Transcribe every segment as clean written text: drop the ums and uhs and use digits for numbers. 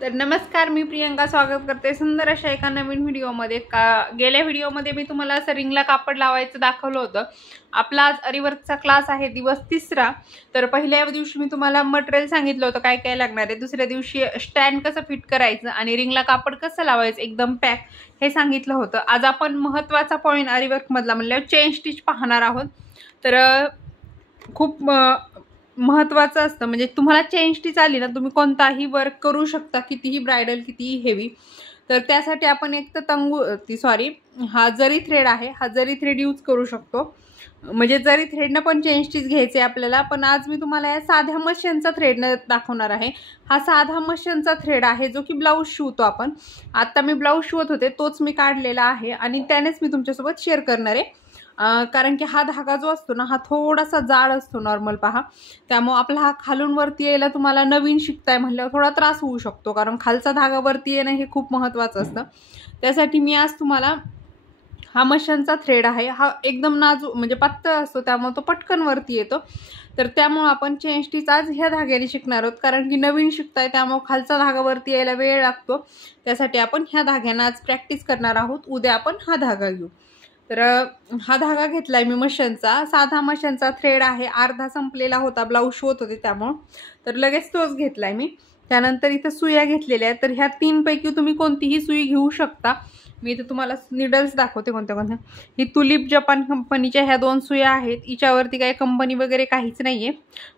तर नमस्कार, मी प्रियंका स्वागत करते सुंदर अशा एका नवीन व्हिडिओमध्ये। गेल्या व्हिडिओमध्ये मी तुम्हाला असं रिंगला कापड लावायचं दाखवलं होतं। आपला आज अरीवर्कचा क्लास आहे, दिवस 3रा। तर पहिल्या दिवशी मी तुम्हाला मटेरियल सांगितलं होतं काय काय लागणार आहे, दुसऱ्या दिवशी स्टँड कसं फिट करायचं आणि रिंगला कापड कसं लावायचं एकदम पॅक हे सांगितलं होतं। आज आपण महत्त्वाचा पॉइंट अरीवर्क मधला म्हणल्यावर चेन स्टिच पाहणार आहोत। तर खूप महत्त्वाचं असतं, म्हणजे तुम्हाला चेन स्टिच आली ना तुम्ही कोणताही वर्क करू शकता, कितीही ब्राइडल कितीही हेवी। तर त्यासाठी आपण एक तर हा जरी थ्रेड आहे, हा जरी थ्रेड यूज करू शकतो। म्हणजे जरी थ्रेडनं पण चेन स्टिच घ्यायचे आपल्याला, पण आज मी तुम्हाला या साध्या मशीनचा थ्रेडनं दाखवणार आहे। हा साधा मशीनचा थ्रेड आहे जो की ब्लाऊज शिवतो आपण। आता मी ब्लाऊज शिवत होते तोच मी काढलेला आहे आणि त्यानेच मी तुमच्यासोबत शेअर करणार आहे। कारण की हा धागा जो असतो ना हा थोडासा जाड असतो नॉर्मल पहा, त्यामुळे आपला हा खालून वरती यायला तुम्हाला नवीन शिकताय म्हणल्यावर थोडा त्रास होऊ शकतो, कारण खालचा धागा वरती येणं हे खूप महत्त्वाचं असतं। त्यासाठी मी आज तुम्हाला हा मशीनचा थ्रेड आहे, हा एकदम नाजूक म्हणजे पातळ असतो त्यामुळे तो पटकन वरती येतो। तर त्यामुळे आपण चेन स्टिच आज ह्या धाग्याने शिकणार आहोत, कारण की नवीन शिकताय त्यामुळे खालचा धागा वरती यायला वेळ लागतो। त्यासाठी आपण ह्या धाग्याने आज प्रॅक्टिस करणार आहोत, उद्या आपण हा धागा घेऊ। तर हा धागा घेतलाय मी मशीनचा, साधा मशीनचा थ्रेड आहे, अर्धा संपलेला होता ब्लाऊज शिवत होते त्यामुळे, तर लगेच तोच घेतलाय मी। त्यानंतर इथं सुया घेतलेल्या आहेत, तर ह्या 3 पैकी तुम्ही कोणतीही सुई घेऊ शकता। मी इथे तुम्हाला निडल्स दाखवते कोणत्या कोणत्या। ही तुलिप जपान कंपनीच्या ह्या 2 सुया आहेत, हिच्यावरती काही कंपनी वगैरे काहीच नाहीये,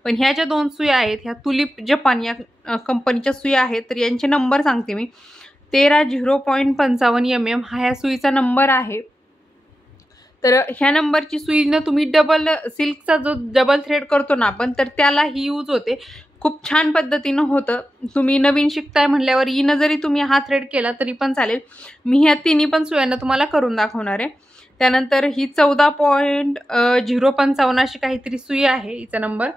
पण ह्या ज्या 2 सुया आहेत ह्या तुलिप जपान या कंपनीच्या सुया आहेत। तर यांचे नंबर सांगते मी, 13.55 mm हा ह्या सुईचा नंबर आहे। तर ह्या नंबरची सुईनं तुम्ही डबल सिल्कचा जो डबल थ्रेड करतो ना आपण, तर त्याला ही यूज होते, खूप छान पद्धतीनं होतं। तुम्ही नवीन शिकताय म्हणल्यावर हिनं जरी तुम्ही हा थ्रेड केला तरी पण चालेल। मी ह्या तिन्ही पण सुयांना तुम्हाला करून दाखवणार आहे। त्यानंतर ही 14.055 अशी काहीतरी सुई आहे हिचा नंबर,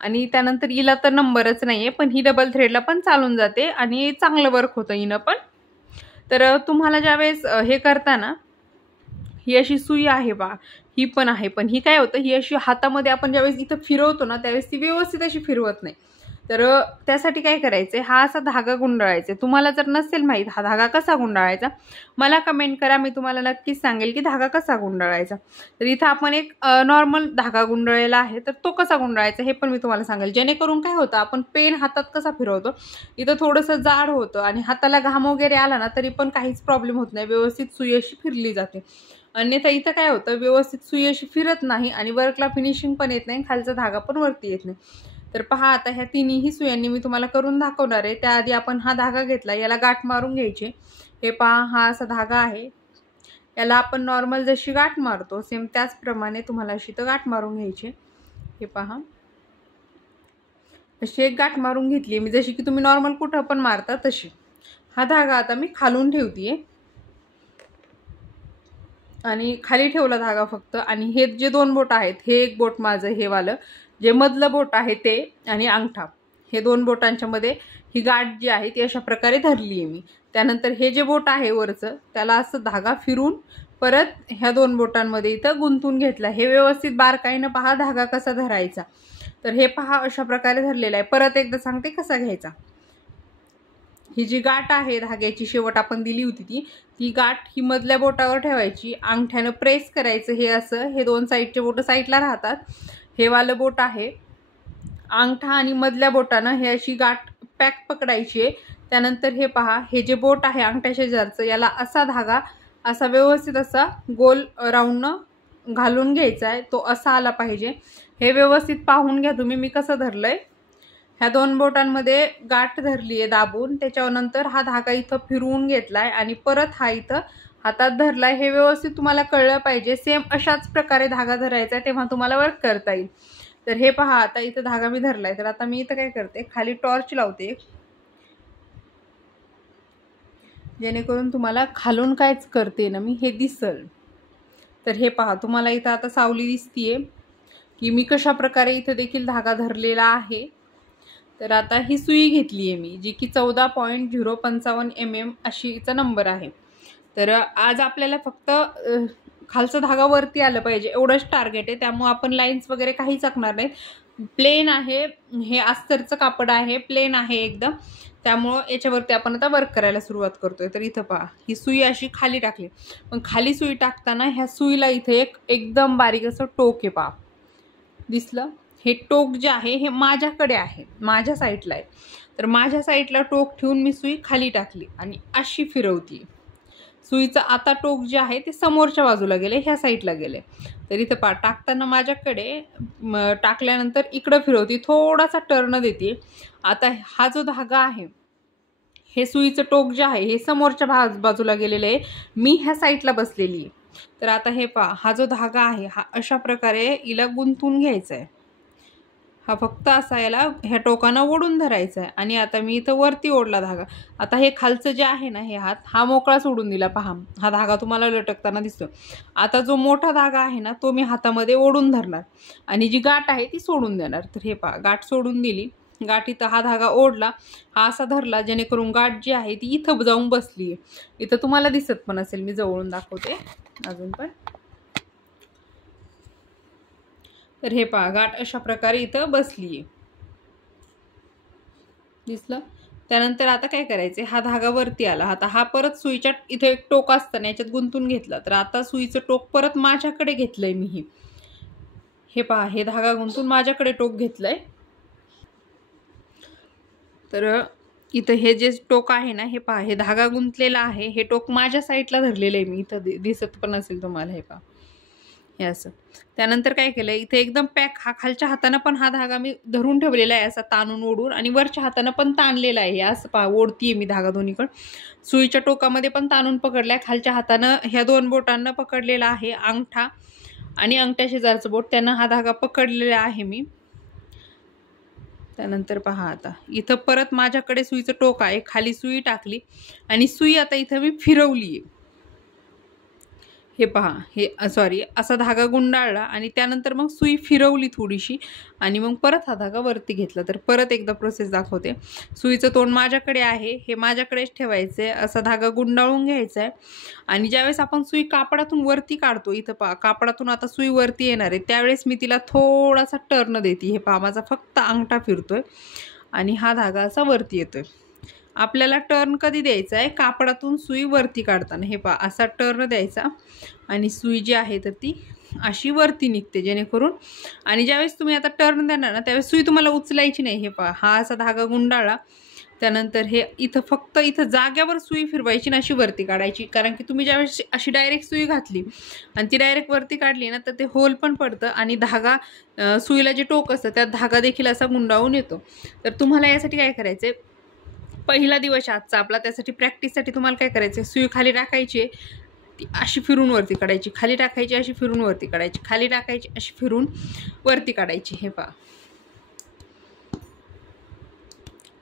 आणि त्यानंतर हिला तर नंबरच नाहीये, पण ही डबल थ्रेडला पण चालून जाते आणि चांगलं वर्क होतं हिनं पण। तर तुम्हाला ज्यावेळेस हे करताना ही अशी सुई आहे बा, ही पण आहे, पण ही काय होतं, ही अशी हातामध्ये आपण ज्यावेळेस इथं फिरवतो ना त्यावेळेस ती व्यवस्थित अशी फिरवत नाही। तर त्यासाठी काय करायचंय, हा असा धागा गुंडाळायचा। तुम्हाला जर नसेल माहीत हा धागा कसा गुंडाळायचा, मला कमेंट करा, मी तुम्हाला नक्कीच सांगेल की धागा कसा गुंडाळायचा। तर इथं आपण एक नॉर्मल धागा गुंडाळलेला आहे, तर तो कसा गुंडाळायचा हे पण मी तुम्हाला सांगेल, जेणेकरून काय होतं आपण पेन हातात कसा फिरवतो इथं थोडंसं जाड होतं आणि हाताला घाम वगैरे आला ना तरी पण काहीच प्रॉब्लेम होत नाही, व्यवस्थित सुई अशी फिरली जाते। अन्यथा इथं काय होतं, व्यवस्थित सुई अशी फिरत नाही आणि वर्कला फिनिशिंग पण येत नाही, खालचा धागा पण वरती येत नाही। तर पहा आता ह्या तिन्ही सुयांनी मी तुम्हाला करून दाखवणार आहे। त्याआधी आपण हा धागा घेतला, याला गाठ मारून घ्यायचे। हे पहा हा असा धागा आहे, याला आपण नॉर्मल जशी गाठ मारतो सेम त्याचप्रमाणे तुम्हाला अशी तर गाठ मारून घ्यायची। हे पहा अशी एक गाठ मारून घेतली मी, जशी की तुम्ही नॉर्मल कुठं पण मारता तशी। हा धागा आता मी खालून ठेवतीये आणि खाली ठेवला धागा फक्त, आणि हे जे 2 बोट आहेत, हे एक बोट माझं हे वालं जे मधलं बोट आहे ते आणि अंगठा, हे 2 बोटांच्या मध्ये ही गाठ जी आहे ती अशा प्रकारे धरली आहे मी। त्यानंतर हे जे बोट आहे वरचं त्याला असं धागा फिरून परत ह्या 2 बोटांमध्ये इथं गुंतून घेतला। हे व्यवस्थित बारकाईनं पहा धागा कसा धरायचा। तर हे पहा अशा प्रकारे धरलेला आहे। परत एकदा सांगते कसा घ्यायचा। ही जी गाठ आहे धाग्याची शेवट आपण दिली होती ती गाठ ही मधल्या बोटावर ठेवायची, अंगठ्यानं प्रेस करायचं। हे असं हे 2 साईडचे बोट साईडला राहतात, हे वालं बोट आहे, अंगठा आणि मधल्या बोटानं हे अशी गाठ पॅक पकडायची आहे। त्यानंतर हे पहा हे जे बोट आहे अंगठ्या शेजारचं, याला असा धागा असा व्यवस्थित असा गोल राऊंडनं घालून घ्यायचा आहे, तो असा आला पाहिजे। हे व्यवस्थित पाहून घ्या तुम्ही मी कसं धरलंय। ह्या 2 बोटांमध्ये गाठ धरली आहे दाबून, त्याच्यानंतर हा धागा इथं फिरवून घेतलाय आणि परत हा इथं हातात धरलाय। हे व्यवस्थित तुम्हाला कळलं पाहिजे, सेम अशाच प्रकारे धागा धरायचा तेव्हा तुम्हाला वर्क करता येईल। तर हे पहा आता इथं धागा मी धरलाय, तर आता मी इथं काय करते, खाली टॉर्च लावते जेणेकरून तुम्हाला खालून कायच करते ना मी हे दिसल। तर हे पहा तुम्हाला इथं आता सावली दिसतीये की मी कशा प्रकारे इथं देखील धागा धरलेला आहे। तर आता ही सुई घेतली आहे मी, जी की 14.055 mm अशी हिचा नंबर आहे। तर आज आपल्याला फक्त खालचा धागा वरती आलं पाहिजे एवढंच टार्गेट आहे, त्यामुळे आपण लाईन्स वगैरे काहीच आखणार नाहीत। प्लेन आहे, हे अस्तरचं कापड आहे, प्लेन आहे एकदम। त्यामुळं याच्यावरती आपण आता वर्क करायला सुरुवात करतोय. तर इथं पहा, ही सुई अशी खाली टाकली. मग खाली सुई टाकताना ह्या सुईला इथे एकदम बारीक असं टोक आहे पहा, दिसलं? हे टोक जे आहे हे माझ्याकडे आहे, माझ्या साईडला आहे. तर माझ्या साईडला टोक ठेवून मी सुई खाली टाकली आणि अशी फिरवती. सुईचं आता टोक जे आहे ते समोरच्या बाजूला गेले, ह्या साईडला गेले. तर इथं पहा, टाकताना माझ्याकडे, टाकल्यानंतर इकडं फिरवती, थोडासा टर्न देते. आता हा जो धागा आहे, हे सुईचं टोक जे आहे हे समोरच्या बाजूला गेलेलं आहे, मी ह्या साईडला बसलेली आहे. तर आता हे पहा, हा जो धागा आहे हा अशा प्रकारे हिला गुंतून घ्यायचा आहे. हा फक्त असा याला ह्या टोकानं ओढून धरायचा आहे. आणि आता मी इथं वरती ओढला धागा. आता हे खालचं जे आहे ना, हे हात हा मोकळा सोडून दिला. पहा, हा धागा तुम्हाला लटकताना दिसतो. आता जो मोठा धागा आहे ना, तो मी हातामध्ये ओढून धरणार आणि जी गाठ आहे ती सोडून देणार. तर हे पहा, गाठ सोडून दिली. गाठ इथं हा धागा ओढला, हा असा धरला, जेणेकरून गाठ जी आहे ती इथं जाऊन बसली आहे. इथं तुम्हाला दिसत पण असेल, मी जवळून दाखवते अजून पण. तर हे पहा, गाठ अशा प्रकारे इथं बसली आहे, दिसलं? त्यानंतर आता काय करायचे, हा धागा वरती आला. आता हा परत सुईच्या इथे एक टोक असतं ना, याच्यात गुंतून घेतला. तर आता सुईचं टोक परत माझ्याकडे घेतलंय मी. हे पहा, हे धागा गुंतून माझ्याकडे टोक घेतलंय. तर इथं हे जे टोक आहे ना, हे पहा, हे धागा गुंतलेला आहे, हे टोक माझ्या साईडला धरलेलं आहे मी. इथं दिसत पण असेल तुम्हाला, हे पहा, हे असं. त्यानंतर काय केलं, इथे एकदम पॅक, हा खालच्या हातानं पण हा धागा मी धरून ठेवलेला आहे, असा ताणून ओढून, आणि वरच्या हातानं पण ताणलेला आहे. असं पहा, ओढतीये मी धागा दोन्हीकडं. सुईच्या टोकामध्ये पण ताणून पकडलाय, खालच्या हातानं ह्या 2 बोटांना पकडलेला आहे, अंगठा आणि अंगठ्या शेजारचं बोट, त्यांना हा धागा पकडलेला आहे मी. त्यानंतर पहा, आता इथं परत माझ्याकडे सुईचं टोक आहे, खाली सुई टाकली आणि सुई आता इथं मी फिरवली आहे. हे पहा, हे सॉरी, असा धागा गुंडाळला आणि त्यानंतर मग सुई फिरवली थोडीशी आणि मग परत हा धागा वरती घेतला. तर परत एकदा प्रोसेस दाखवते. सुईचं तोंड माझ्याकडे आहे, हे माझ्याकडेच ठेवायचं आहे, असा धागा गुंडाळून घ्यायचा आहे. आणि ज्यावेळेस आपण सुई कापडातून वरती काढतो, इथं पहा, कापडातून आता सुई वरती येणार आहे, त्यावेळेस मी तिला थोडासा टर्न देते. हे पहा, माझा फक्त अंगठा फिरतोय आणि हा धागा असा वरती येतोय. आपल्याला टर्न कधी द्यायचा आहे, कापडातून सुई वरती काढताना. हे पहा, असा टर्न द्यायचा आणि सुई जी आहे तर ती अशी वरती निघते, जेणेकरून. आणि ज्यावेळेस तुम्ही आता टर्न देणार ना, त्यावेळेस सुई तुम्हाला उचलायची नाही. हे पहा, हा असा धागा गुंडाळला, त्यानंतर हे इथं फक्त इथं जाग्यावर सुई फिरवायची ना, अशी वरती काढायची. कारण की तुम्ही ज्यावेळेस अशी डायरेक्ट सुई घातली आणि ती डायरेक्ट वरती काढली ना, तर ते होल पण पडतं आणि धागा, सुईला जे टोक असतं त्यात धागा देखील असा गुंडाळून येतो. तर तुम्हाला यासाठी काय करायचं, पहिला दिवस आजचा आपला, त्यासाठी प्रॅक्टिससाठी तुम्हाला काय करायचं, सुई खाली टाकायची, ती अशी फिरून वरती काढायची, खाली टाकायची, अशी फिरून वरती काढायची, खाली टाकायची, अशी फिरून वरती काढायची. हे पहा,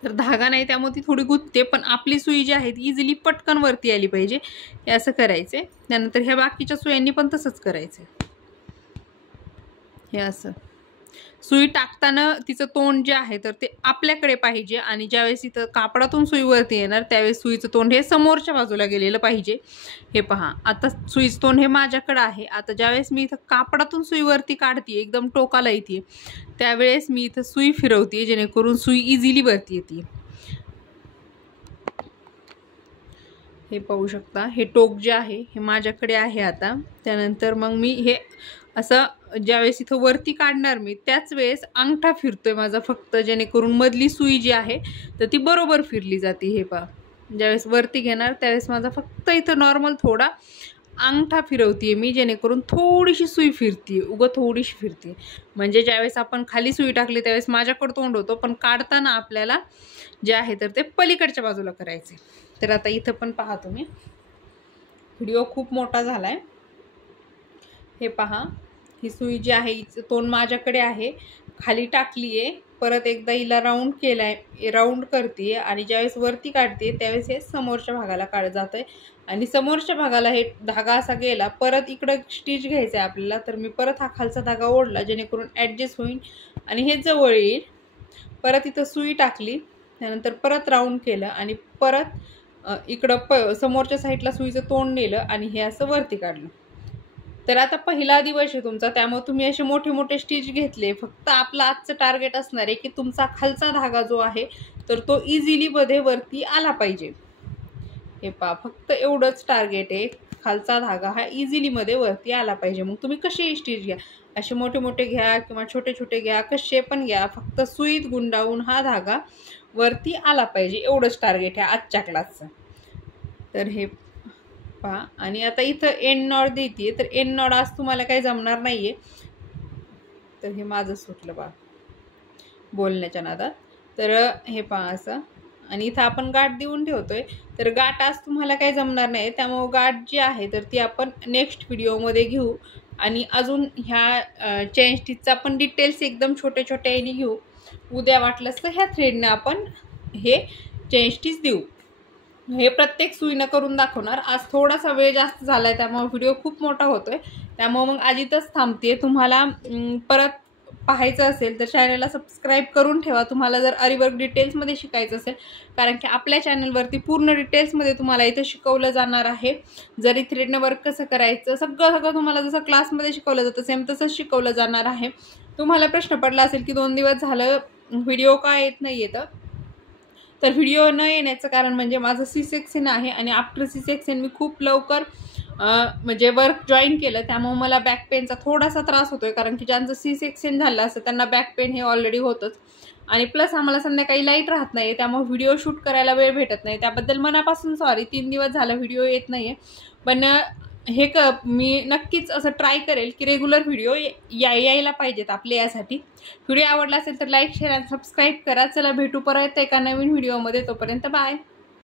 तर धागा नाही त्यामुळे ती थोडी गुंतते, पण आपली सुई जी आहे ती इझिली पटकन वरती आली पाहिजे, हे असं करायचे. त्यानंतर ह्या बाकीच्या सुयांनी पण तसंच करायचं. हे असं सुई टाकताना तिचं तोंड जे आहे तर ते आपल्याकडे पाहिजे आणि ज्यावेळेस इथं कापडातून सुई वरती येणार त्यावेळेस सुईचं तोंड हे समोरच्या बाजूला गेलेलं पाहिजे. हे पहा, आता सुईचं तोंड हे माझ्याकडे आहे. आता ज्यावेळेस मी इथं कापडातून सुई वरती काढते, एकदम टोकाला येते, त्यावेळेस मी इथं सुई फिरवते, जेणेकरून सुई इझिली वरती येते. हे पाहू शकता, हे टोक जे आहे हे माझ्याकडे आहे. आता त्यानंतर मग मी हे असं ज्यावेळेस इथं वरती काढणार मी, त्याच वेळेस अंगठा फिरतोय माझा फक्त, जेणेकरून मधली सुई जी आहे तर ती बरोबर फिरली जाते. हे पहा, ज्यावेळेस वरती घेणार त्यावेळेस माझा फक्त इथं नॉर्मल थोडा अंगठा फिरवते मी, जेणेकरून थोडीशी सुई फिरते, उगं थोडीशी फिरते. म्हणजे ज्यावेळेस आपण खाली सुई टाकली त्यावेळेस माझ्याकडं तोंड होतो, पण काढताना आपल्याला जे आहे तर ते पलीकडच्या बाजूला करायचे. तर आता इथं पण पहा तुम्ही, व्हिडिओ खूप मोठा झालाय. हे पहा, ही सुई जी आहे हिचं तोंड माझ्याकडे आहे, खाली टाकली आहे, परत एकदा हिला राऊंड केलाय, राऊंड करते आणि ज्यावेळेस वरती काढते त्यावेळेस हे समोरच्या भागाला काढत जातंय आणि समोरच्या भागाला हे धागा असा गेला, परत इकडं स्टिच घ्यायचं आहे आपल्याला. तर मी परत हा खालचा धागा ओढला, जेणेकरून ॲडजस्ट होईल आणि हे जवळ येईल. परत इथं सुई टाकली, त्यानंतर परत राऊंड केलं आणि परत इकडं समोरच्या साईडला सुईचं तोंड नेलं आणि हे असं वरती काढलं. तर आता पहिला दिवस आहे तुमचा, त्यामुळे तुम्ही असे मोठे मोठे स्टिच घेतले. फक्त आपलं आजचं टार्गेट असणार आहे की तुमचा खालचा धागा जो आहे तर तो इझिली मध्ये वरती आला पाहिजे. हे पहा, फक्त एवढंच टार्गेट आहे, खालचा धागा हा इझिली मध्ये वरती आला पाहिजे. मग तुम्ही कसे स्टिच घ्या, असे मोठे मोठे घ्या किंवा छोटे छोटे घ्या, कसे पण घ्या, फक्त सुईत गुंडाळून हा धागा वरती आला पाहिजे, एवढंच टार्गेट आहे आजच्या क्लासचं. तर हे पहा, आणि आता इथं एंड नॉट देते, तर एंड नॉट आज तुम्हाला काही जमणार नाहीये. तर हे माझं सुटलं बा बोलण्याच्या नादात. तर हे पहा असं, आणि इथं आपण गाठ देऊन ठेवतोय. तर गाठ आज तुम्हाला काही जमणार नाही, त्यामुळे गाठ जी आहे तर ती आपण नेक्स्ट व्हिडिओमध्ये घेऊ. आणि अजून ह्या चेन स्टिचचा आपण डिटेल्स एकदम छोटे छोटे याने घेऊ. उद्या वाटलंच तर ह्या थ्रेडने आपण हे चेन स्टिच देऊ. हे प्रत्येक सुईनं करून दाखवणार. आज थोडासा वेळ जास्त झाला आहे, त्यामुळे व्हिडिओ खूप मोठा होतोय, त्यामुळे मग आधीतच थांबते. तुम्हाला परत पाहायचं असेल तर चॅनलला सबस्क्राईब करून ठेवा, तुम्हाला जर आरीवर्क डिटेल्समध्ये शिकायचं असेल, कारण की आपल्या चॅनलवरती पूर्ण डिटेल्समध्ये तुम्हाला इथं शिकवलं जाणार आहे. जरी थ्रेडनं वर्क कसं करायचं सगळं तुम्हाला जसं क्लासमध्ये शिकवलं जातं सेम तसंच शिकवलं जाणार आहे. तुम्हाला प्रश्न पडला असेल की 2 दिवस झालं व्हिडिओ का येत नाही येतं, तर व्हिडिओ न येण्याचं कारण म्हणजे माझं C-सेक्शन आहे, आणि आफ्टर C-सेक्शन मी खूप लवकर म्हणजे वर्क जॉईन केलं, त्यामुळे मला बॅक पेनचा थोडासा त्रास होतोय. कारण की ज्यांचं C-सेक्शन झालं असतं त्यांना बॅक पेन हे ऑलरेडी होतंच, आणि प्लस आम्हाला संध्याकाळी लाईट राहत नाही, त्यामुळे व्हिडिओ शूट करायला वेळ भेटत नाही. त्याबद्दल मनापासून सॉरी. 3 दिवस झाला व्हिडिओ येत नाही आहे, पण हे मी नक्कीच असं ट्राय करेल की रेग्युलर व्हिडिओ यायला पाहिजेत आपले. यासाठी व्हिडिओ आवडला असेल तर लाईक शेअर आणि सबस्क्राईब करा. चला भेटू परत एका नवीन व्हिडिओमध्ये, तोपर्यंत बाय.